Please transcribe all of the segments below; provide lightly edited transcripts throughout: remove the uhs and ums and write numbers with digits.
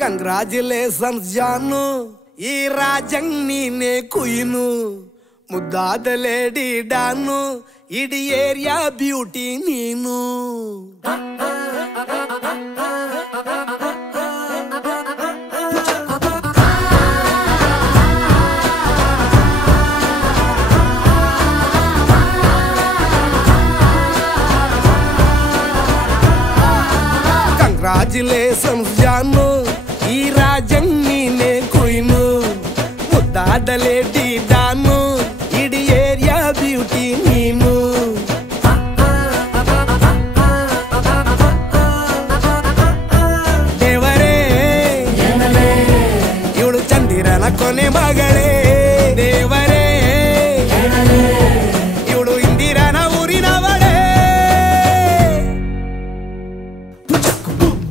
Congratulations ಜಾನು, ಈ ರಾಜಂಗ್ ನೀನೆ ಕುಯ್ನು, ಮುದ್ದಾದ ಲೇಡಿ ಡಾನು, ಇಡೀ ಏರಿಯಾ ಬ್ಯೂಟಿ ನೀನು. ಕಂಗ್ರಾಚುಲೇಷನ್ಸ್ ಜಾನು, ಈ ರಾಜಂಗ್ ನೀನೆ ಕುಯ್ನು, ಮುದ್ದಾದ ಲೇಡಿ ಡಾನು, ಇಡೀ ಏರಿಯಾ ಬ್ಯೂಟಿ ನೀನು. ದೇವರೇ ಇವಳು ಚಂದಿರನ ಕೊನೆ ಮಗಳೇ, ದೇವರೇ ಇವಳು ಇಂದಿರನ ಊರಿನವಳೇ.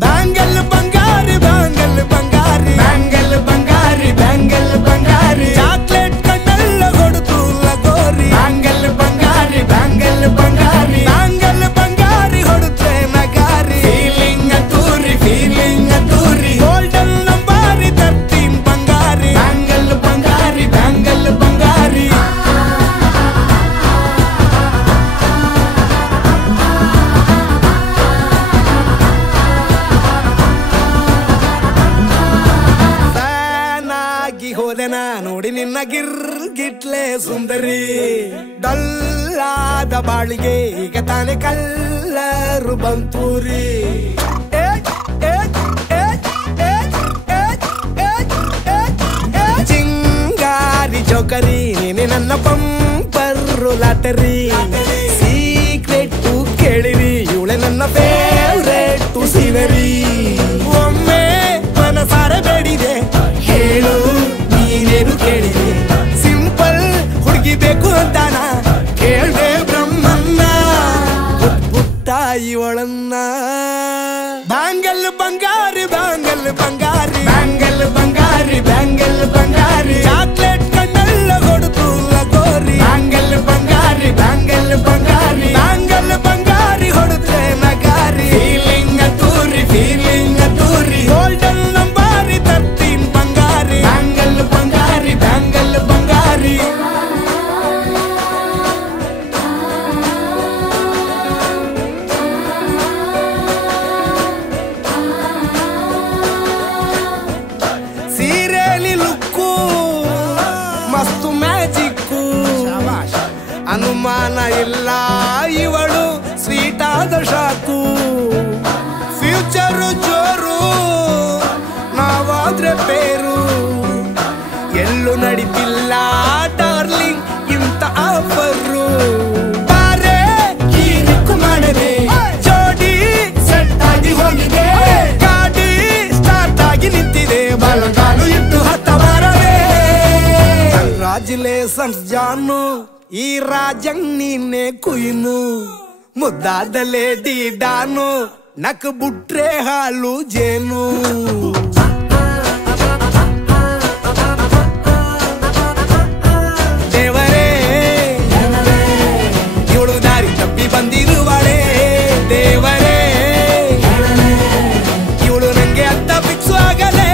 ಬ್ಯಾಂಗಲ್ ಬಂಗಾರಿ ಬ್ಯಾಂಗಲ್ ಬಂಗಾರಿ ಬ್ಯಾಂಗಲ್ ಬಂಗಾರಿ ಬ್ಯಾಂಗಲ್ ಬಂಗಾರಿ, ಚಾಕ್ಲೇಟ್ ಕಣ್ಣೆಲ್ಲ ಕೊಡುತ್ತು ಲಗೋರಿ. ಬ್ಯಾಂಗಲ್ ಬಂಗಾರಿ ಬ್ಯಾಂಗಲ್ ಬಂಗಾರಿ ಬ್ಯಾಂಗಲ್ ಬಂಗಾರಿ ಹೊಡುತ್ತೆ ನಗಾರಿ. ಫೀಲಿಂಗ್ ತೂರಿ ಗೋಲ್ಡನ್ ನಂಬಾರಿ 13 ಬಂಗಾರಿ. ಬ್ಯಾಂಗಲ್ ಬಂಗಾರಿ ಬ್ಯಾಂಗಲ್ ಬಂಗಾರಿ. ಹೋದೆನ ನೋಡಿ ನಿನ್ನ ಗಿರ್ಗಿಟ್ಲೆ ಸುಂದರಿ, ಡಲ್ಲಾದ ಬಾಳಿಗೆ ಈಗ ತಾನೆ ಕಲ್ಲರು ಬಂತೂರಿ. ಚಿಂಗಾರಿ ಚೌಕರಿ ನೀನೆ ನನ್ನ ಬಂಪರು ಲಾಟರಿ. ಸೀಕ್ರೆಟ್ ಕೇಳಿರಿ ಇವಳೆ ನನ್ನ ಫೇವ್ರೇಟ್ ಸೀನರಿ. ಒಮ್ಮೆ ಮನಸಾರ ಬೇಡಿದೆ ಹೇಳು ನೀನೇನು ಕೇಳಿದೆ, ಸಿಂಪಲ್ ಹುಡುಗಿ ಬೇಕು ಅಂತಾನ ಕೇಳ್ದೆ ಬ್ರಹ್ಮನ್ನ, ಪುಟ್ಟ ಇವಳನ್ನ. ಬ್ಯಾಂಗಲ್ ಬಂಗಾರಿ ಬ್ಯಾಂಗಲ್ ಬಂಗಾರಿ ಬ್ಯಾಂಗಲ್ ಬಂಗಾರಿ ಬ್ಯಾಂಗಲ್ ಬಂಗಾರಿ, ಚಾಕ್ಲೇಟ್ ಕಣ್ಣೆಲ್ಲ ಕೊಡುತ್ತು ಲಗೋರಿ. ಬ್ಯಾಂಗಲ್ ಬಂಗಾರಿ ಬ್ಯಾಂಗಲ್ ಬಂಗಾರಿ ಬ್ಯಾಂಗಲ್ ಬಂಗಾರಿ ಹೊಡುತ್ತೆ ನಗಾರಿ. ಫೀಲಿಂಗ್ ತೂರಿ ಗೋಲ್ಡನ್ ನಂಬಾರಿ 13 ಬಂಗಾರಿ. ಬ್ಯಾಂಗಲ್ ಬಂಗಾರಿ ಬ್ಯಾಂಗಲ್ ಬಂಗಾರಿ. ಸೀರೆಲಿ ಲುಕ್ಕು ಮಸ್ತು ಮ್ಯಾಜಿಕ್ಕು, ಅನುಮಾನ ಇಲ್ಲ ಇವಳು ಸ್ವೀಟ್ ಆದ ಶಾಕು. ಫ್ಯೂಚರು ಜೋರು ನಾವಾದ್ರೆ ಪೇರು, ಎಲ್ಲೂ ನಡೀತಿಲ್ಲ ಡಾರ್ಲಿಂಗ್ ಇಂತ ಆಫರು. ಬಾರೆ ಹೀರಿಕ್ಕು ಮಾಡದೆ ಜೋಡಿ ಸೆಟ್ ಆಗಿ ಹೋಗಿದೆ, ಗಾಡಿ ಸ್ಟಾರ್ಟ್ ಆಗಿ ನಿಂತಿದೆ, ಬಲಗಾಲು ಇಟ್ಟು ಹತ್ತ ಬಾರದೆ. ಕಂಗ್ರಾಚುಲೇಷನ್ಸ್ ಜಾನು, ಈ ರಾಜಂಗ್ ನೀನೆ ಕುಯ್ನು, ಮುದ್ದಾದ ಲೇಡಿ ಡಾನು, ನಕ್ ಬುಟ್ರೆ ಹಾಲು ಜೇನು. ದೇವರೇ ಇವಳು ದಾರಿ ತಪ್ಪಿ ಬಂದಿರುವಳೆ, ದೇವರೇ ಇವಳು ನಂಗೆ ಅಂತ ಫಿಕ್ಸ್ ಆಗಲೇ.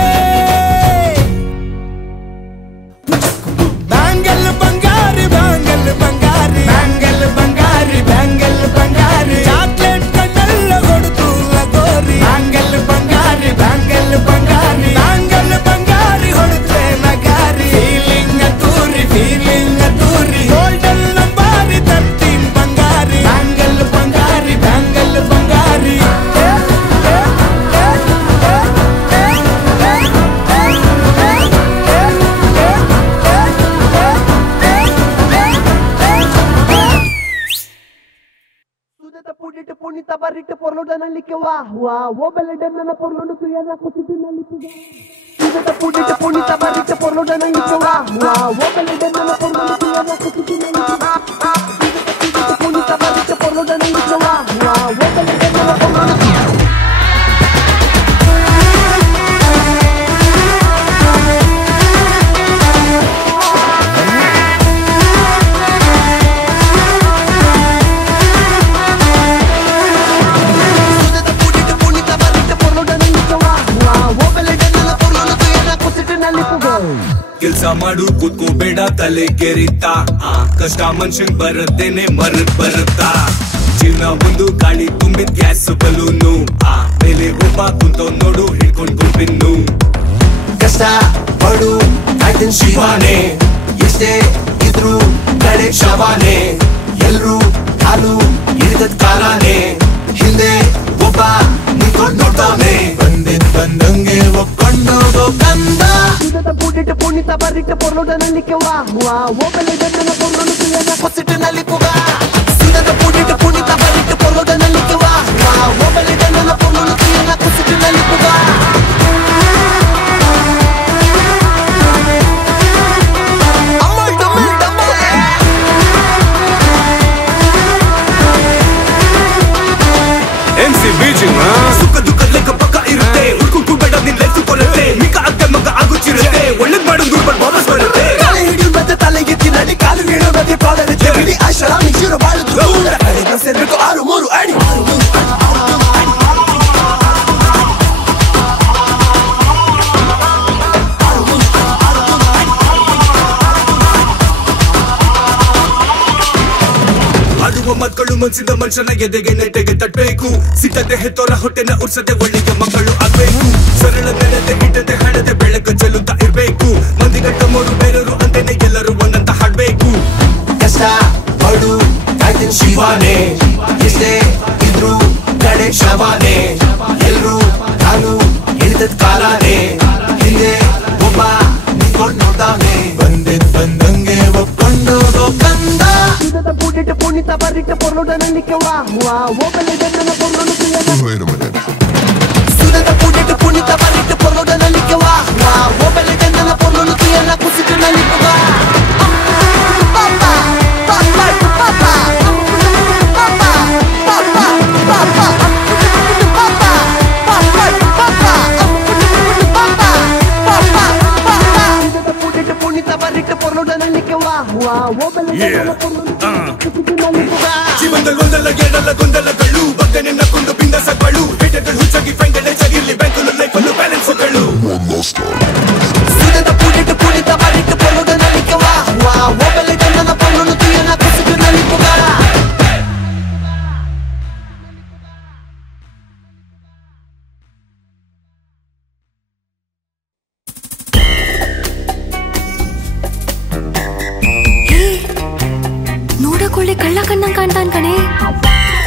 ಬ್ಯಾಂಗಲ್ ಬಂಗಾರಿ ಬ್ಯಾಂಗಲ್ ಬಂಗಾರಿ ಬ್ಯಾಂಗಲ್ ಬಂಗಾರಿ ಬ್ಯಾಂಗಲ್ ಬಂಗಾರಿ, ಚಾಕ್ಲೇಟ್ ಕಣ್ಣೆಲ್ಲ ಕೊಡುತ್ತು ಲಗೋರಿ. ಬ್ಯಾಂಗಲ್ ಬಂಗಾರಿ ಬ್ಯಾಂಗಲ್ ಬಂಗಾರಿ ಬ್ಯಾಂಗಲ್ ಬಂಗಾರಿ ಹೊಡುತ್ತೆ ನಗಾರಿ. ಫೀಲಿಂಗ್ ತೂರಿ ಗೋಲ್ಡನ್ ನಂಬಾರಿ 13 ಬಂಗಾರಿ. ಬ್ಯಾಂಗಲ್ ಬಂಗಾರಿ ಬ್ಯಾಂಗಲ್ ಬಂಗಾರಿ. Punita barrite por lo dan li que va wa wo bele den na por lo tu ya na kutu na li tu Suda punita barrite por lo dan li que va wa wo bele den na por lo tu ya na kutu na li tu punita barrite por lo dan li que va wa wo bele den na por lo tu Punita barrite por lo dan li que va wa wo bele den ಕೆಲ್ಸ ಮಾಡು ಕೂತ್ಕೋಬೇಡ ತಲೆ ಕೆರಿತಾ ಕಷ್ಟ ಮನುಷ್ಯನ್ ಬರುತ್ತೇನೆ ಮರಕ್ ಬರುತ್ತಾ ಜೀವನ ಒಂದು ಗಾಳಿ ತುಂಬಿದ್ ಗ್ಯಾಸ್ ಬಲೂನು ಮೇಲೆ ಒಬ್ಬ ಕುಂತವ್ ನೋಡು ಹಿಡ್ಕೊಂಡ್ ಗುಂಪಿನ್ನು ಕಷ್ಟ ಪಡು ಕಾಯ್ತಿನ್ ಶಿವಾನೆ ಎಷ್ಟೇ ಇದ್ರು ಕಡೆ ಶವಾನೆ ಎಲ್ರು ಕಾಲು ಹಿಡಿದದ್ ಕಾಲಾನೆ ಹಿಂದೆ ಒಬ್ಬ ನಿಂತ್ಕೊಂಡ್ ನೋಡ್ತಾನೆ ಬಂದಂಗೆ ಒಪ್ಕೊಂಡೋಗೋ ಕಂದ ಪೂಡಿಟ್ಟು ಪುಣಿತ ಬರಿಟ್ಟು ಪೊರ್ಲೋಡನಲ್ಲಿ ವಾ ಒಬ್ಬಲಿಡನ ಪೊರ್ಲೋಡು ತುಯನ ಕೊಸಿಟ್ಟಿನಲ್ಲಿ ಪುಗ ಸಿಗದ ಪೂಡಿಟ್ಟು ಪುಣಿತ ಬರಿಟ್ಟು ಪೊರ್ಲೋಡನಲ್ಲಿ ವಾ ಒಬ್ಬಲಿಡನ ಪೊರ್ಲೋಡು ತುಯನ ಕೊಸಿಟ್ಟಿನಲ್ಲಿ ಪುಗ ಸುಖ ದುಃಖ ಲೆಕ್ಕ ಪಕ್ಕ ಇರುತ್ತೆ ಉಳ್ಕೊಂಡು ಬೇಡ ನಿನ್ ಲೈಫ್ ಕೊರತೆ ಮಿಕ್ಕ ಅತ್ತೆ ಮಗ ಆಗುತ್ತಿರುತ್ತೆ ಒಳ್ಳೇದ್ ಮಾಡೋದು ಬಟ್ ವಾಪಸ್ ಬರುತ್ತೆ ಕಾಲು ಹಿಡಿಯೋ ಮತ್ತೆ ತಲೆಗೆ ತಿನ್ನಡಿ ಕಾಲು ಹಿಡಿಯೋ ಮತ್ತೆ ಪಾದಕ್ಕೆ ಬಿಡಿ ಆಶರಾಮಿ ಜೀರೋ ಬಾಳಿದ್ರು ಕಡೆಗೆ ಸೇರ್ಬೇಕು 6-3 ಅಡಿ ಆಡುವ ಮಕ್ಕಳು ಮನ್ಸಿದ ಮನುಷ್ಯನ ಎದೆಗೆ ನೆಟ್ಟೆಗೆ ತಟ್ಟಬೇಕು ಸಿಟ್ಟತೆ ಹೆತ್ತೋರ ಹೊಟ್ಟೆನ ಉರ್ಸದೆ ಒಳ್ಳೆಯ ಮಕ್ಕಳು ಆಗ್ಬೇಕು ಸರಳ ನಡೆದೆ ಹಿಟ್ಟದೆ ಹಣದೆ ಬೆಳಕ ಚೆಲ್ಲುತ್ತಾ ಇರ್ಬೇಕು ಮಂದಿಗಟ್ಟ ಮೋರು ಬೇರೆಯವರು ಅಂತೇನೆ ಎಲ್ಲರೂ ಒಂದಂತ ಹಾಡ್ಬೇಕು ಕಷ್ಟ ಪಡು ಕಾಯ್ತಿನ್ ಶಿವಾನೆ ಎಷ್ಟೇ ಇದ್ರು ಕಡೆ ಶವಾನೆ ಎಲ್ರು ಕಾಲು ಹಿಡಿದದ್ ಕಾಲಾನೆ ಹಿಂದೆ ಒಬ್ಬ ನಿಂತ್ಕೊಂಡ್ ನೋಡ್ತಾನೆ ಬಂದಂಗೆ ಒಪ್ಕೊಂಡೋಗೋ ಕಂದ ಪೂಡಿಟ್ಟು ಪುಣಿತ ಬರಿಟ್ಟು ಪೊರ್ಲೋಡನಲ್ಲಿ ವಾ ಒಬ್ಬಲಿಡನ ಪೊರ್ಲೋಡು ತುಯನ ಸುಧದ ಪೂಡಿಟ್ಟು ಪುಣಿತ ಬರಿಟ್ಟು ಪೊರ್ಲೋಡನಲ್ಲಿ ವಾ ಒಬ್ಬಲಿಡನ ಪೊರ್ಲೋಡು ತುಯನ ಕೊಸಿಟ್ಟಿನಲ್ಲಿ ಪುಗ ಪೂಡಿಟ್ಟು ಪುಣಿತ ಬರಿಟ್ಟು ಪೊರ್ಲೋಡನಲ್ಲಿ ವಾ ಒಬ್ಬಲಿಡನ ಪೊರ್ಲೋಡು ತುಯನ ಜೀವನದಲ್ಲಿ ಒಂದಲ್ಲ ಎರಡಲ್ಲ ಗೊಂದಲಗಳು ಬಗ್ಗೆ ನಿನ್ನಕೊಂಡು ಬಿಂದಸಗಳು ಹೇಟಗಳು ಹುಚ್ಚಾಗಿ ಫ್ರೆಂಡ್ ಹೆಚ್ಚಾಗಿರ್ಲಿ ಬ್ಯಾಂಕಲ್ಲಿ ಲೈಫನ್ನು ಬ್ಯಾಲೆನ್ಸ್ಗಳು ಸುಧದ ಪೂಡಿಟ್ಟು ಪುಣಿತ ಬರಿಟ್ಟು ಪೊರ್ಲೋಡನಲ್ಲಿ ವಾ ಒಬ್ಬಲಿಡನ ಪೊರ್ಲೋಡು ತುಯನ ಕೊಸಿಟ್ಟಿನಲ್ಲಿ ಪುಗ ನೋಡಕೊಳ್ಳಿ ಕಳ್ಳ ಕಣ್ಣಂಗ್ ಕಾಣ್ತಾನ್ ಕಣೆ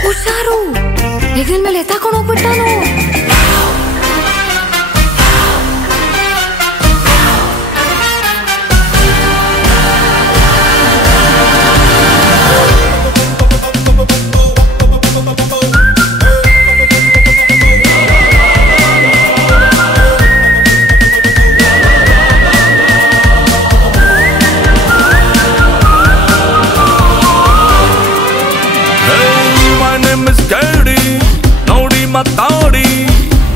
ಹುಷಾರು ಹೆಗಲ್ ಮೇಲೆ ಎತ್ತಾಕೊಂಡು ಹೋಗ್ಬಿಟ್ಟಾನು ಮಾತಾಡಿ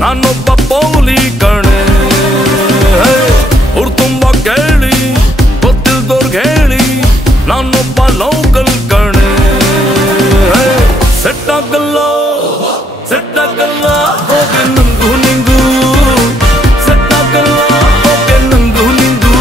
ನಾನೊಬ್ಬ ಪೌಲಿ ಕಣೆ ಅವ್ರು ತುಂಬಾ ಕೇಳಿ ಗೊತ್ತಿಲ್ದವ್ರಿಗೆ ಹೇಳಿ ನಾನೊಬ್ಬ ಲೋಕಲ್ ಕಣೆ ಸೆಟ್ ಆಗಲ್ಲ ಹೋಗಿ ನಂಗು ನಿಂಗು ಸೆಟ್ ಆಗಲ್ಲ ಹೋಗಿ ನಂಗು ನಿಂಗು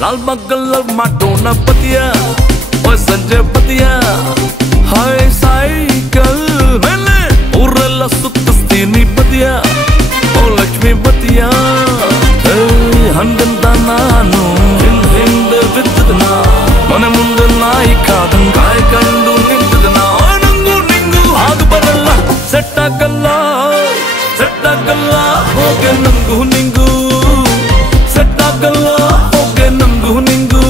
लाल बगल माटोना पतिया और संजय पतिया हाय साइकिल मैंने ऊरला सुत्तस्तीनी पतिया ओ लक्ष्मी पतिया हंडंता नानु हिंद विद्दना मने ಮುಂದೆ ನಾಯಿ ಕಾದಂಗ ಕಾಯ ಕಂಡು ನಿಂತದನ ನಂಗು ನಿಂಗು ಆಗ ಬರಲ್ಲ ಸೆಟ್ ಆಗಲ್ಲ ಹೋಗೆ ನಂಗು ನಿಂಗು ಸೆಟ್ ಆಗಲ್ಲ ಹೋಗೆ ನಂಗು ನಿಂಗು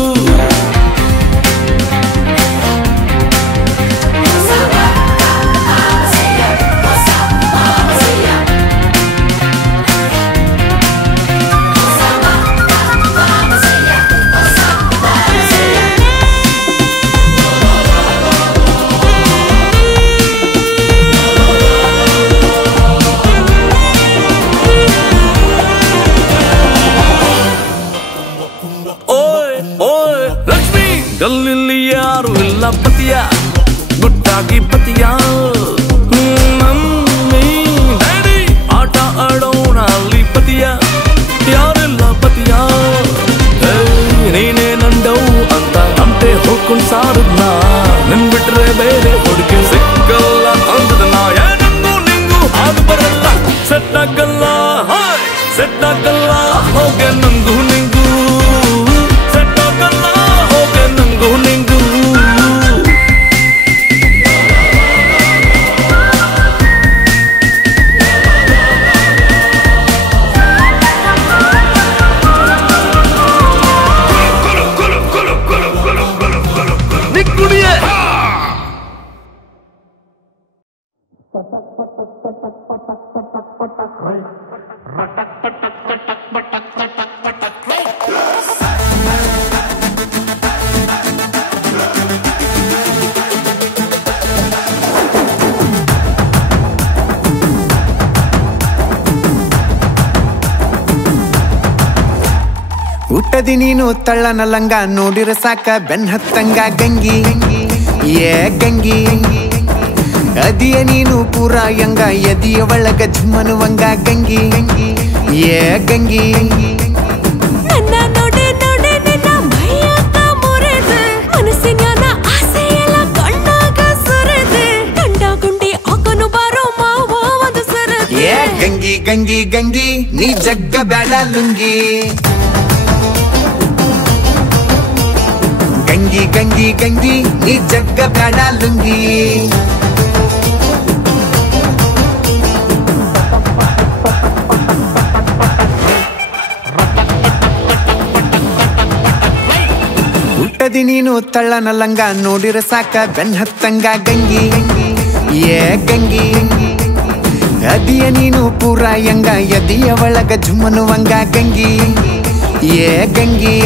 ಪತಿಯ ಗುಟ್ಟಾಗಿ ಪತಿಯ ಮಮ್ಮಿ ಡ್ಯಾಡಿ ಆಟ ಆಡೋಣ ಅಲ್ಲಿ ಪತಿಯ ಯಾರೆಲ್ಲ ಪತಿಯ ನೀನೇ ನಂಡವು ಅಂತ ಅಂತೆ ಹೋಗ್ಕೊಂಡ್ ಸಾರದ್ನ ನಿನ್ ಬಿಟ್ರೆ ಬೇರೆ ಹುಡುಗಿ ಸಿಕ್ಕಲ್ಲ ಅಂದದನ್ನ ಏನಂಗೂ ನಿಂಗೂ ಆಗ ಬರಲ್ಲ ಸೆಟ್ ಆಗಲ್ಲ ಸೆಟ್ ಆಗಲ್ಲ ಹೋಗೆ ನಂಗೂ ನಿಂಗೂ ಸೆಟ್ ಆಗಲ್ಲ ಹೋಗೆ ನಂಗೂ ನಿಂಗೂ ಹುಟ್ಟದಿ ನೀನು ತಳ್ಳನ ಲಂಗ ನೋಡಿರ ಸಾಕ ಬೆನ್ ಹತ್ತಂಗ ಗಂಗಿ ಏ ಗಂಗಿ ಅದಿಯ ನೀನು ಪೂರ ಯಂಗ ಎದಿಯ ಒಳಗ ಝುಮ್ಮನುವಂಗ ಗಂಗಿ ಏ ಗಂಗಿ ನನ್ನ ನೋಡೆ ನೋಡೆ ನಿನ್ನ ಮೈಯಾಗ ಮುರಿದು ಮನಸ್ಸಿನ ಆಸೆ ಎಲ್ಲ ಕಣ್ಣಾಗ ಸುರಿದು ಗಂಡ ಗುಂಡಿ ಹಾಕನು ಬಾರೋ ಮಾವ ಒಂದು ಸರದು ಏ ಗಂಗಿ ಗಂಗಿ ಗಂಗಿ ನೀ ಜಗ್ಗ ಬ್ಯಾಡ ಲುಂಗಿ ಗಂಗಿ ಗಂಗಿ ಗಂಗಿ ನೀ ಜಗ್ಗ ಬ್ಯಾಡ ಲುಂಗಿ ಹುಟ್ಟದಿ ನೀನು ತಳ್ಳನ ಲಂಗ ನೋಡಿರ ಸಾಕ ಬೆನ್ ಹತ್ತಂಗ ಗಂಗಿ ಏ ಗಂಗಿ ಅದಿಯ ನೀನು ಪೂರ ಯಂಗ ಎದಿಯ ಒಳಗ ಝುಮ್ಮನುವಂಗ ಗಂಗಿ ಏ ಗಂಗಿ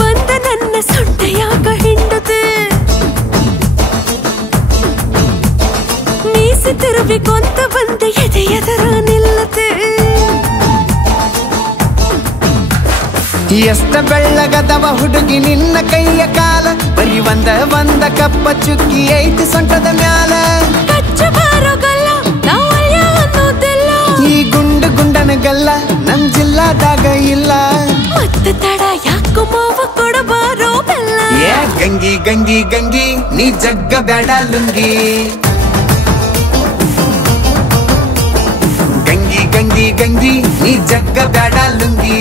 ಬಂದ ನನ್ನ ಸೊಂಟೆಯಾಗ ಹಿಂಡದೆ ಮೀಸಿ ತಿರುವಿಕೊಂತ ಬಂದ ಎದೆಯದರ ನಿಲ್ಲದೆ ಎಷ್ಟ ಬೆಳ್ಳಗದವ ಹುಡುಗಿ ನಿನ್ನ ಕೈಯ ಕಾಲ ಬರೀ ಒಂದ ಕಪ್ಪ ಚುಕ್ಕಿ ಐತಿ ಸೊಂಟದ ಮ್ಯಾಲ ಕಚ್ಚ ಬಾರೋಗಲ್ಲ ನಾವಲ್ಯ ಅನ್ನೋದೆಲ್ಲ ಈ ಗುಂಡು ಗುಂಡನಗಲ್ಲ ನಮ್ ಜಿಲ್ಲಾದಾಗ ಇಲ್ಲ ಮತ್ತೆ ತಡ ಯಾಕೋ ಮಾವ ಕೊಡಬಾರೋ ಬೆಲ್ಲ ಏ ಗಂಗಿ ಗಂಗಿ ಗಂಗಿ ನೀ ಜಗ್ಗ ಬ್ಯಾಡ ಲುಂಗಿ ಗಂಗಿ ಗಂಗಿ ಗಂಗಿ ನೀ ಜಗ್ಗ ಬ್ಯಾಡ ಲುಂಗಿ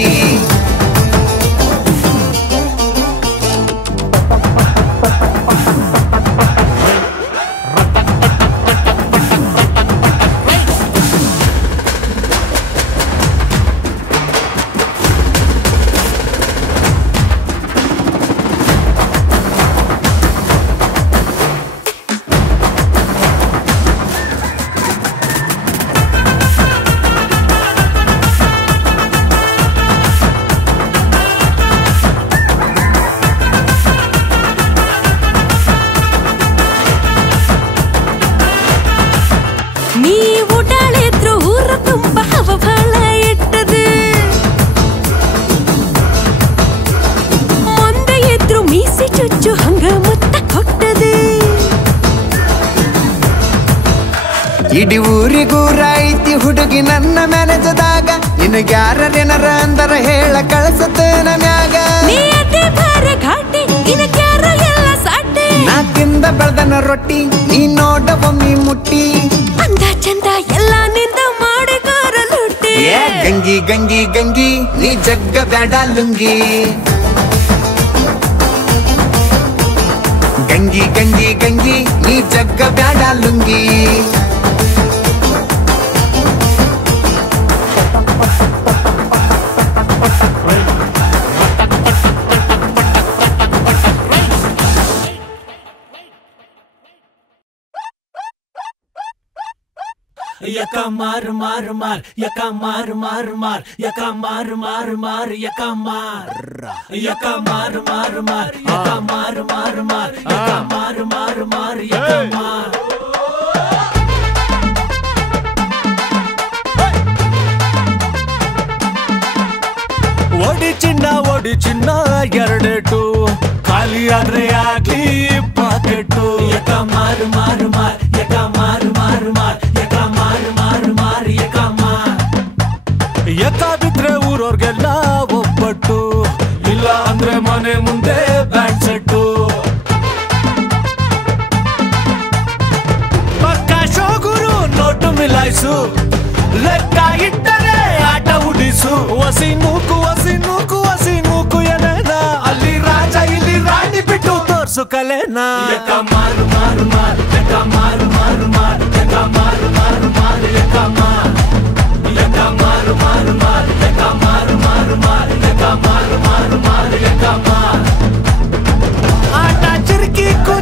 ಇಡೀ ಊರಿಗೂರ ಐತಿ ಹುಡುಗಿ ನನ್ನ ಮ್ಯಾನೇಜದಾಗ ನಿನಗ್ಯಾರೇನರ ಅಂದರ ಹೇಳ ಕಳಸತನ ಮ್ಯಾಗ ನಾಕಿಂದ ಬೆಳ್ದನ ರೊಟ್ಟಿ ನೀ ನೋಡ ಒಮ್ಮಿ ಮುಟ್ಟಿ ಅಂದ ಚಂದ ಎಲ್ಲ ನಿಂದ ಮಾಡಿದಾರ ಲುಟ್ಟಿ ಏ ಗಂಗಿ ಗಂಗಿ ಗಂಗಿ ನೀ ಜಗ್ಗ ಬ್ಯಾಡ ಲುಂಗಿ ಗಂಗಿ ಗಂಗಿ ಗಂಗಿ ನೀ ಜಗ್ಗ ಬ್ಯಾಡ lungi Yaka mar mar mar, yaka mar mar mar, yaka mar mar mar, yaka mar. Yaka mar mar mar, yaka mar mar mar, yaka mar mar mar, yaka mar. ಓಡಿ ಚಿನ್ನ ಎರಡೇಟು ಖಾಲಿ ಆದ್ರೆ ಆಗ್ಲಿ ಪಾಕೆಟು ಯಕ ಮಾರು ಮಾರು ಮಾರ್ ಯಕ ಮಾರು ಮಾರು ಮಾರ್ ಯಕ ಮಾರು ಮಾರು ಮಾರ್ ಯಕ ಮಾರ್ ಯಕ ಬಿದ್ರೆ ಊರವ್ರಿಗೆಲ್ಲ ಒಬ್ಬಟ್ಟು ಇಲ್ಲ ಅಂದ್ರೆ ಮನೆ ಮುಂದೆ ಬ್ಯಾಂಡ್ ಸೆಟ್ಟು ಪಕ್ಕ ಶೋಗುರು ನೋಟು ಮಿಲಾಯಿಸು ಲೆಕ್ಕ ಇಟ್ಟರೆ ಆಟ ಉಡಿಸು ವಸಿ ನೂಕು ಎನೆನ ಅಲ್ಲಿ ರಾಜ ಇಲ್ಲಿ ರಾಣಿ ಬಿಟ್ಟು ತೋರ್ಸು ಕಲೆನ ಯಕ ಮಾರು ಮಾರು ಮಾರ್ ಯಕ ಮಾರು ಮಾರು ಮಾರ್ ಯಕ ಮಾರು ಮಾರು ಮಾರ್ ಯಕ ಮಾರ್ ಯಕ ಮಾರು ಮಾರು ಮಾರ್ ಯಕ ಮಾರು ಮಾರು ಮಾರ್ ಯಕ ಮಾರು ಮಾರು ಮಾರ್ ಯಕ ಮಾರ್ ಆಟ ಚಿರ್ಕಿಕು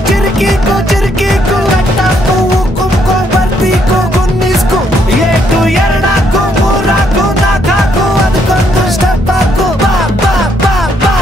ಅಟ್ಟಕು ಕುಂಕೋ ಬರ್ತಿಕು ಗುನ್ನಿಸ್ಕು ಏಟು ಎರಡಾಕು ಮೂರಾಕು ನಾಲ್ಕಾಕು ಅದಕ್ಕೊಂದು ಸ್ಟೆಪ್ ಹಾಕು ಬಾ ಬಾ ಬಾ ಬಾ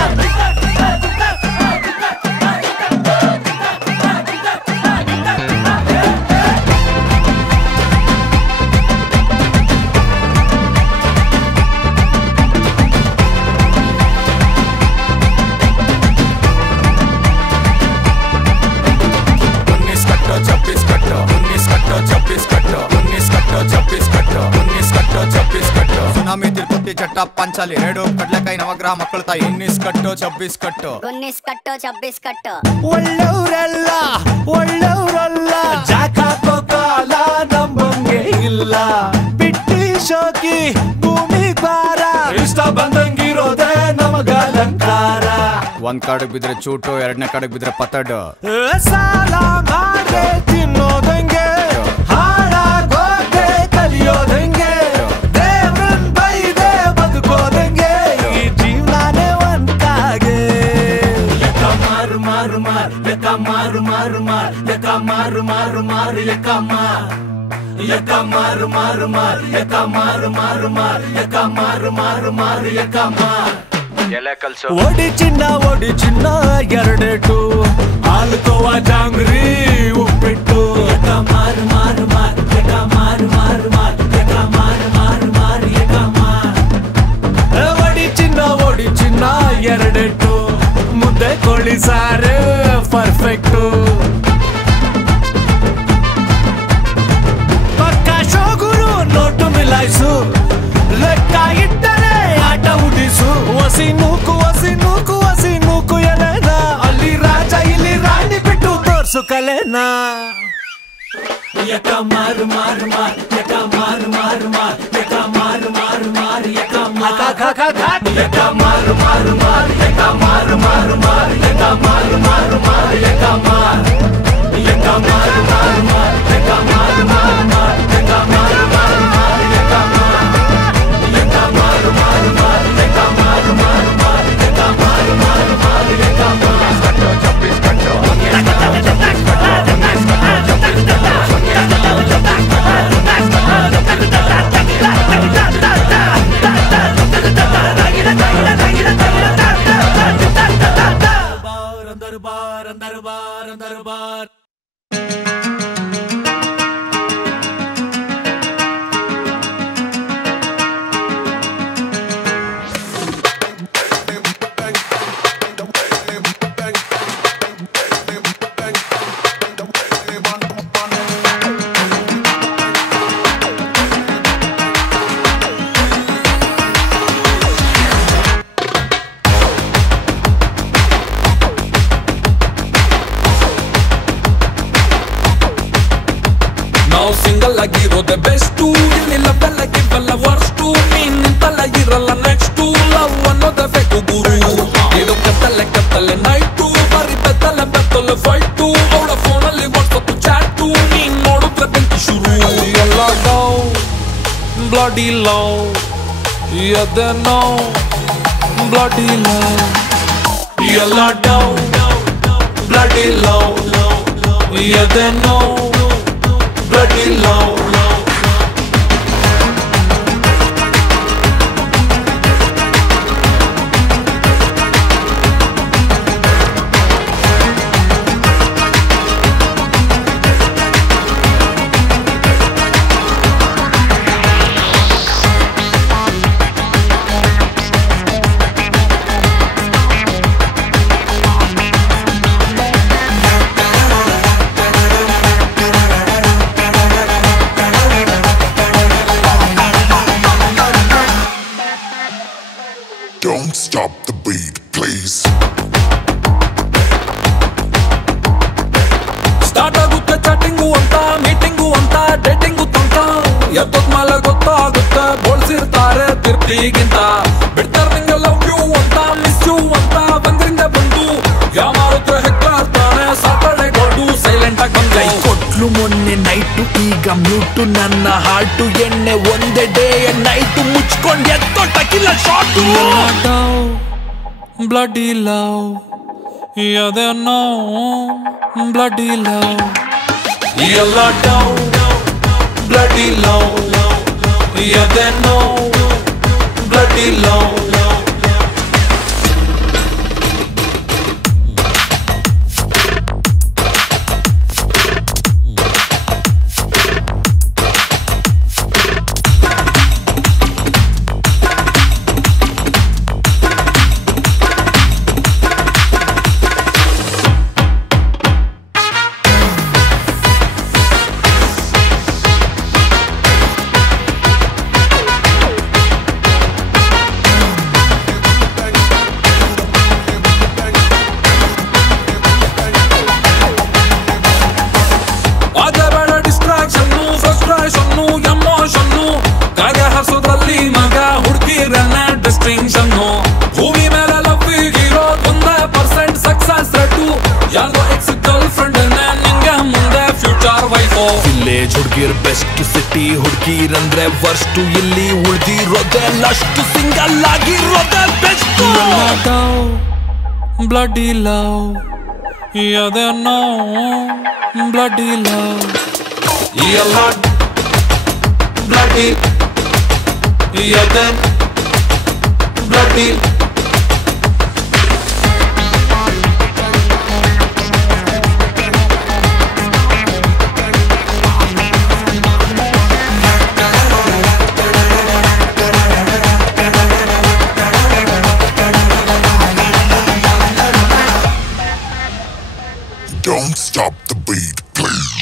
ಸುನಾಮಿ ತಿರುಪತಿ ಚಟ್ಟ ಪಂಚಾಲಿ ರೇಡು ಕಡ್ಲೆಕಾಯಿ ನವಗ್ರಹ ಮಕ್ಕಳ ತಾಯಿ 19 ಕಟ್ಟು 26 ಕಟ್ಟು 26 ಕಟ್ಟು ಒಳ್ಳೆಯವರಲ್ಲ ಜಾಕಾಕೋ ಕಾಲ ನಂಬಂಗೆ ಇಲ್ಲ ಬಿಟ್ಟಿ ಶೋಕಿ ಭೂಮಿ ಭಾರ ಇಷ್ಟ ಬಂದಂಗಿರೋದೆ ನಮಗ ಅಲಂಕಾರ ಒಂದ್ ಕಾಡಿಗೆ ಬಿದ್ರೆ ಚೂಟು ಎರಡನೇ ಕಾಡಿಗೆ ಬಿದ್ರೆ ಪತಡು ಸಾಲ ಮಾಡ್ದೆ ತಿನ್ನೋದಂಗೆ ಹಾಳಾಗೋದೆ ಕಲಿಯೋದಂಗೆ ದೇವ್ರನ್ ಬೈದೆ ಬದುಕೋದಂಗೆ ಈ ಜೀವನಾನೇ ಒಂದಾಗೆ ಯಕ ಮಾರು ಮಾರು ಮಾರ್ ಯಕ ಮಾರು ಮಾರು ಮಾರ್ ಯಕ ಮಾರು ಮಾರು ಮಾರ್ ಯಕ ಮಾರ್ ಯಕ ಮಾರು ಮಾರು ಮಾರ್ ಯಕ ಮಾರು ಮಾರು ಮಾರ್ ಯಕ ಮಾರು ಮಾರು ಮಾರ್ ಯಕ ಮಾರ್ ಓಡಿ ಚಿನ್ನ ಎರಡೇಟು ಹಾಲುಕೋವಾ ಜಾಂಗ್ರಿ ಉಪ್ಪಿಟ್ಟು ಯಕ ಮಾರು ಮಾರು ಮಾರ್ ಯಕ ಮಾರು ಮಾರು ಮಾರ್ ಯಕ ಮಾರು ಮಾರು ಮಾರ್ ಯಕ ಮಾರ್ ಓಡಿ ಚಿನ್ನ ಎರಡೇಟು ಮುದ್ದೆ ಕೋಳಿ ಸಾರೆ ಪರ್ಫೆಕ್ಟು ಪಕ್ಕ ಶೋಗುರು ನೋಟು ಮಿಲಾಯಿಸು ಲೆಕ್ಕ ಇಟ್ಟರೆ ಆಟ ಉಡಿಸು ವಸಿ ನೂಕು ಎಲೆನ ಅಲ್ಲಿ ರಾಜ ಇಲ್ಲಿ ರಾಣಿ ಬಿಟ್ಟು ತೋರ್ಸು ಕಲೆನ ಯಕ ಮಾರು ಮಾರು ಮಾರ್ ಯಕ ಮಾರು ಮಾರು ಮಾರ್ ಯಕ ಮಾರು ಮಾರು ಮಾರ್ ಯಕ ಮಾರ್ ಯಕ ಮಾರು ಮಾರು ಮಾರ್ ಯಕ ಮಾರು ಮಾರು ಮಾರ್ ಯಕ ಮಾರು ಮಾರು ಮಾರ್ ಯಕ ಮಾರ್ ಯಕ ಮಾರು ಮಾರು ಮಾರ್ ಯಕ ಮಾರು ಮಾರು ಮಾರ್ ಯಕ ಮಾರು ಮಾರು ಮಾರ್ ಯಕ ಮಾರ್ ಯಕ ಮಾರು ಮಾರು ಮಾರ್ ಯಕ ಮಾರು ಮಾರು ಮಾರ್ ಯಕ ಮಾರು ಮಾರು ಮಾರ್ ಯಕ ಮಾರ್ दरबार ಸಿಂಗಲ್ ಆಗಿರೋದೆ ಬೆಸ್ಟು ಇಲ್ಲಿ ಬೆಲ್ಲ ಗಿಬ್ಬಲ್ಲ ವರ್ಸ್ಟು ನೀನ್ ನಿಂತಲ್ಲ ಇರಲ್ಲ ನೆಕ್ಸ್ಟು ಲವ್ ಅನ್ನೋದೇ ಬೇಕು ಗುರು ಇದು ಕತ್ತಲೆ ನೈಟು ಬರೀ ಬೆತ್ತಲೆ ಫೈಟು ಅವಳ ಫೋನಲ್ಲಿ ವಾಟ್ಸಪ್ ಚಾಟು ನೀನ್ ನೋಡಿದ್ರೆ ಬೆಂಕಿ ಶುರು ಎಲ್ಲ ಡೌನ್ ಬ್ಲಡಿ ಲವ್ ಎದೆ ನೋವ್ ಬ್ಲಡಿ ಲವ್ ಎಲ್ಲ ಡೌನ್ ಬ್ಲಡಿ ಲವ್ ಎದೆ ನೋವ್ bloody low, Don't stop the beat, please. Start ಆಗುತ್ತೆ ಚಾಟಿಂಗು ಅಂತ, ಮೀಟಿಂಗು ಅಂತ, ಡೇಟಿಂಗು ತಂತ. ಎದ್ದೊದ್ಮೇಲೆ ಗೊತ್ತಾಗುತ್ತೆ ಬೋಳ್ಸಿರ್ತಾರೆ ತಿರ್ಪಿಗಿಂತ. ಬಿಡ್ತಾರ ನಿಂಗೆ ಲವ್ ಯು ಅಂತ, ಮಿಸ್ ಯು ಅಂತ. ಬಂದ್ರಿಂದ ಬಂದು ಯಾಮಾರುತ್ರ ಹೆಕ್ಕಾಡ್ತಾನೆ ಸಾಕಡೆ ಗೋಲ್ಡು ಸೈಲೆಂಟ್ ಆಗಿ ಬಂದ. ಕೈ ಕೊಟ್ಲು ಮೊನ್ನೆ ನೈಟು, ಈಗ ಮ್ಯೂಟು ನನ್ನ ಹಾರ್ಟು. ಎಣ್ಣೆ ಒಂದೇ ಡೇ ನೈಟು ಮುಚ್ಕೊಂಡು ಎತ್ತೊಟ್ಟಕ್ಕಿಲ್ಲ ಶಾರ್ಟು. ಬ್ಲಡಿ ಲವ್ ಯಾವ್ದೇನೋ bloody love, yalla down, bloody love, yeah they know, bloody love. ಭೂಮಿ ಮೇಲೆ ಲವ್ ಇರೋದು 1% ಸಕ್ಸಸ್ ರೇಟು. ಯಾರೋ ಎಕ್ಸ್ ಗರ್ಲ್ ಫ್ರೆಂಡ್ ನಿಂಗೆ ಮುಂದೆ ಫ್ಯೂಚರ್ ವೈಫು. ವಿಲೇಜ್ ಹುಡ್ಗಿರ್ ಬೆಸ್ಟ್, ಸಿಟಿ ಹುಡ್ಗಿರಂದ್ರೆ ವರ್ಸ್ಟ್. ಇಲ್ಲಿ ಉಳ್ದಿರೋದೆ ಲಸ್ಟ್, ಸಿಂಗಲ್ ಆಗಿರೋದೆ ಬೆಸ್ಟ್. ಬ್ಲಡಿ ಲವ್ ಯಾವ್ದೇನೋ ಬ್ಲಡಿ ಲವ್, ಎಲ್ಲ ಬ್ಲಡಿ ಯಾವ್ದೇ bloody. Don't stop the beat, please.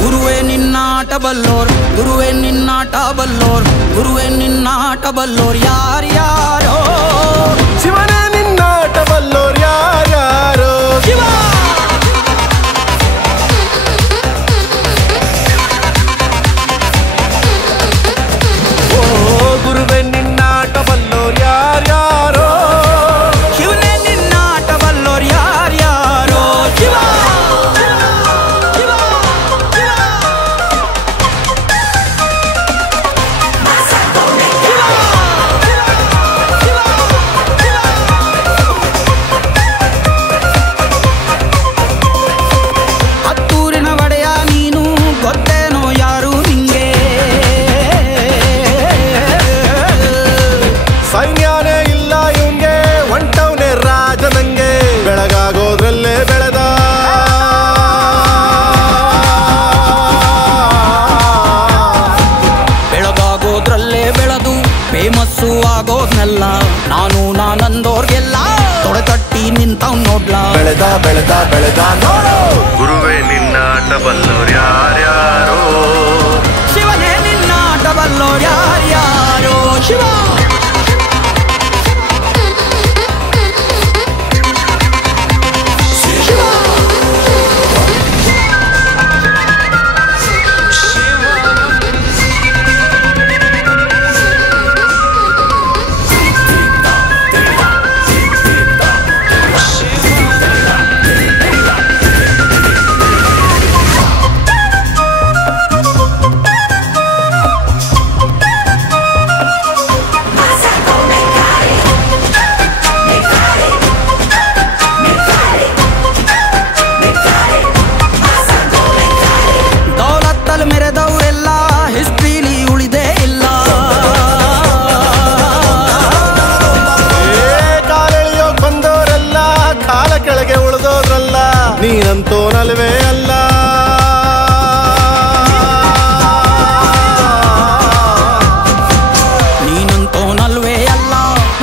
ಗುರುವೇ ನಿನ್ನಾಟ ಬಲ್ಲೋರ್, ಗುರುವೇ ನಿನ್ನಾಟ ಬಲ್ಲೋರ್, ಗುರುವೇ ನಿನ್ನಾಟ ಬಲ್ಲೋರ್ ಯಾರ್ಯಾರೋ. ಶಿವನೇ ನಿನ್ನಾಟ ಬಲ್ಲೋರ್ ಯಾರ್ಯಾರೋ. ಶಿವ ಗುರುವೇ ನಿನ್ನಾಟ ಬಲ್ಲೋರ್ ಯಾರ್ಯಾರೋ. ಶಿವನೇ ನಿನ್ನಾಟ ಬಲ್ಲೋರ್ ಯಾರ್ಯಾರೋ. ಶಿವ ಹತ್ತೂರಿನ ಒಡೆಯ ನೀನು, ಗೊತ್ತೇನೋ ಯಾರು ನಿಂಗೆ. ಸೈನ್ಯನೇ ಇಲ್ಲ ಇವಂಗೆ, ಹೊಂಟವನೇ ರಾಜ ನಂಗೆ. ಬೆಳಗಾಗೋದ್ರಲ್ಲೇ ಬೆಳೆದ ಬೆಳಗಾಗೋದ್ರಲ್ಲೇ ಬೆಳೆದು ಫೇಮಸ್ಸು ಆಗೋದ್ನೆಲ್ಲ ನಾನು ನಾನಂದೋರ್ಗೆಲ್ಲ ತೊಡೆತಟ್ಟಿ ನಿಂತವ್ ನೋಡ್ಲಾ. ಬೆಳೆದ ಬೆಳೆದ ಬೆಳೆದ ನೋಡು. ಗುರುವೇ ನಿನ್ನಾಟ ಬಲ್ಲೋರ್ ಯಾರ್ಯಾರೋ. ಶಿವನೇ ನಿನ್ನಾಟ ಬಲ್ಲೋರ್ ಯಾರ್ಯಾರೋ. ಶಿವ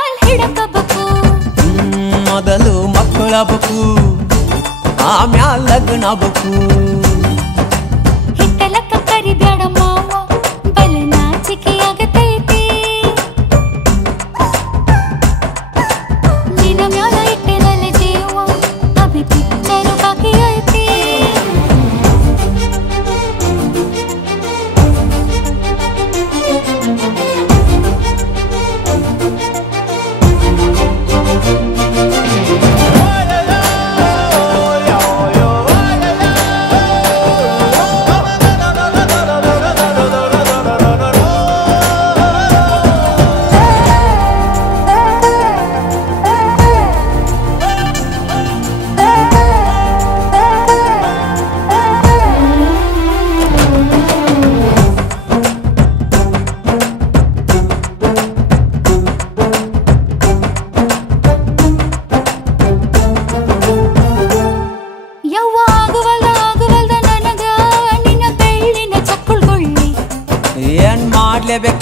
ಮ್ಯಾಲ್ ಹಿಡಕಬೇಕು ಮೊದಲು ಮಕ್ಕಳಬೇಕು ಆಮ್ಯಾಲ ಲಗ್ನಬೇಕು ಹಿತ್ತಲಕ್ಕ ಕರಿಬ್ಯಾಡ ಮಾವ ಬಲ ನಾಚಿಕೆ ಆಗತೈತಿ ನಿನ್ನ ಮ್ಯಾಲ ಇಟ್ಟೆನಲ್ಲ ಜೀವ ಅಭಿ ಪಿಕ್ಚರು ಬಾಕಿ ಐತಿ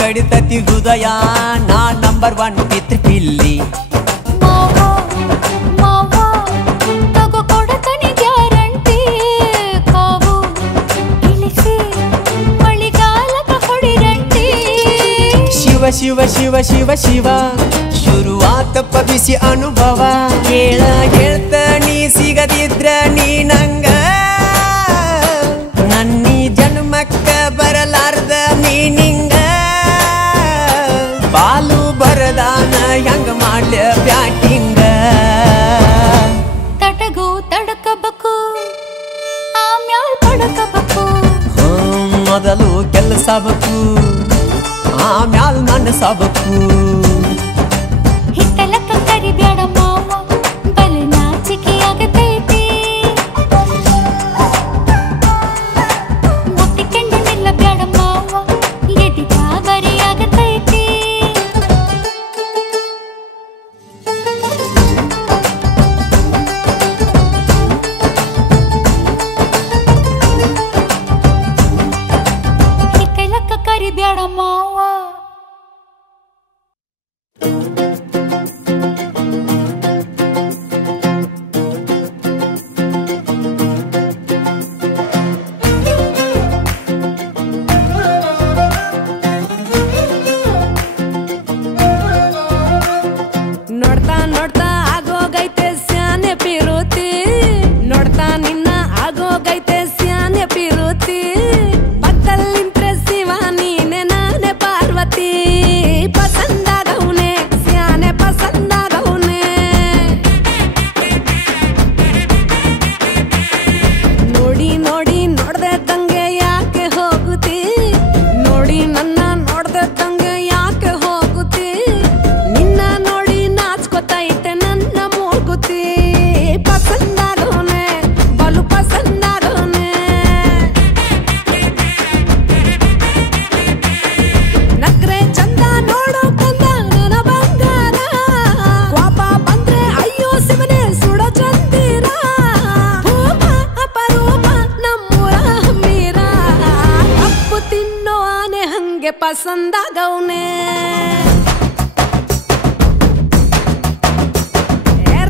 ಕಡಿತತಿ ಹೃದಯ ನಾ ನಂಬರ್ 1 ಪಿತ್ರ ಪಿಲ್ಲಿ ತಗೋ ಕೊಡತನಿ ಗ್ಯಾರಂಟಿ ಕಾವು ಇಳಿಸಿ ಮಳಿಗಾಲಕ ಹೊಡಿರಂಟಿ ಶಿವ ಶಿವ ಶಿವ ಶಿವ ಶಿವ ಶುರುವಾತಪ್ಪ ಬಿಸಿ ಅನುಭವ ಕೇಳ ಹೇಳ್ತ ನೀ ಸಿಗದಿದ್ರ ನೀ ನಂಗ ನನ್ನೀ ಜನ್ಮಕ್ಕ ಬರಲಾರ್ದ ನೀ ನಿಂಗ ಬಾಲು ಬರದಾನ ಹೆಂಗ ಮಾಡ್ಲ ಬ್ಯಾಟಿಂಗ ತಟಗೋ ತಡಕಬೇಕು ಆಮ್ಯಾಲ್ ಪಡಕಬೇಕು ಮೊದಲು ಕೆಲಸಬೇಕು ಆಮ್ಯಾಲ್ ಮನಸಬೇಕು ಹಿತ್ತಲಕ್ಕ ಕರಿಬ್ಯಾಡ ಮಾವ ಬಲ ನಾಚಿಕೆ ಆಗತೈತಿ ಮುಟ್ಟಿಕೊಂಡು ನಿಲ್ಲಬ್ಯಾಡ ಮಾವ ಎದಿ ಗಾಬರಿ ಆಗತೈತಿ ಹಿತ್ತಲಕ್ಕ ಕರಿಬ್ಯಾಡ ಮಾವ ನೋಡ್ತಾ ನೋಡ್ತಾ ಆಗೋಗೈತೆ ಸ್ಯಾನೆ ಪಿರುತಿ ನೋಡ್ತಾ ನಿನ್ನ ಆಗೋಗೈತೆ ಸ್ಯಾನೆ ಪಿರುತಿ ಪಕ್ಕದಲ್ಲಿಂತ್ರೆ ಶಿವ ನೀನೆ ನಾನೇ ಪಾರ್ವತಿ ಪಸಂದಾಗವ್ನೆ ಸ್ಯಾನೆ ಪಸಂದಾಗವ್ನೆ ನೋಡಿ ನೋಡಿ ನೋಡ್ದೆ ತಂಗೆ ಯಾಕೆ ಹೋಗುತ್ತಿ ನೋಡಿ ನನ್ನ ನೋಡ್ದೆ ತಂಗೆ ಯಾಕೆ ಹೋಗುತ್ತಿ ನಿನ್ನ ನೋಡಿ ನಾಚ್ಕೊತೈತೆ ನನ್ನ ಮೂಗುತಿ ಪಸಂದಾಗವ್ನೆ ಬಲು ಪಸಂದಾಗವ್ನೆ ನಕ್ರೆ ಚಂದ ನೋಡೋ ಕಂದ ನನ್ನ ಬಂಗಾರ ಕೋಪ ಬಂದ್ರೆ ಅಯ್ಯೋ ಶಿವನೇ ಸುಡ ಚಂದಿರ ಭೂಪ ಅಪರೂಪ ನಮ್ಮೂರ ಹಮ್ಮೀರ ಕಪ್ಪು ತಿನ್ನೋ ಆನೆ ಹಂಗೆ ಪಸಂದಾಗವ್ನೆ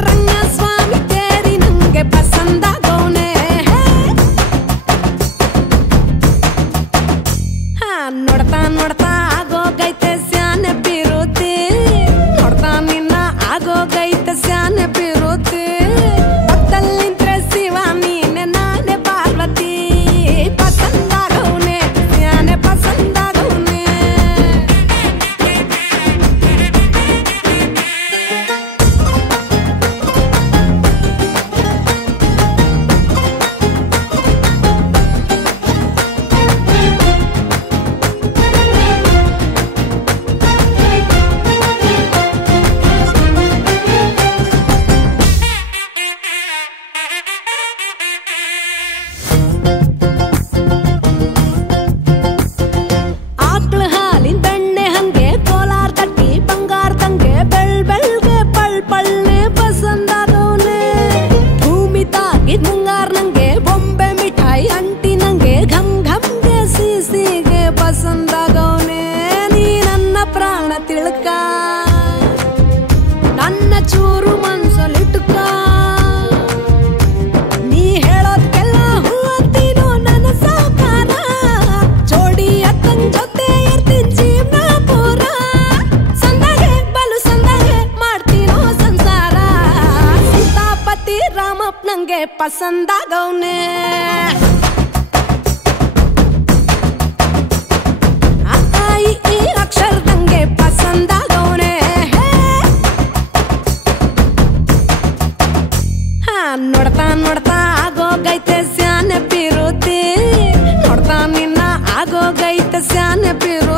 ರಂಗಸ್ವಾಮಿ ಕೇರಿ ನಂಗೆ ಪಸಂದಾಗವ್ನೆ ನೋಡ್ತಾ ನೋಡ್ತಾ ಆಗೋಗೈತೆ ಸ್ಯಾನೆ ಪಿರುತಿ ನೋಡ್ತಾ ನಿನ್ನ ಆಗೋಗೈತೆ ಸ್ಯಾನೆ ಪಿರುತಿ ಪಕ್ಕದಲ್ಲಿಂತ್ರೆ ಶಿವ ನೀನೆ ನಾನೇ ಪಾರ್ವತಿ ಪಸಂದಾಗವ್ನೆ ಸ್ಯಾನೆ ಪಸಂದಾಗವ್ನೆ ಪಸಂದಾಗವ್ನೆ ಈ ಅಕ್ಷರದಂಗೆ ಪಸಂದಾಗವ್ನೆ ನೋಡ್ತಾ ನೋಡ್ತಾ ಆಗೋಗೈತೆ ಸ್ಯಾನೆ ಪಿರುತಿ ನೋಡ್ತಾ ನಿನ್ನ ಆಗೋಗೈತೆ ಸ್ಯಾನೆ ಪಿರು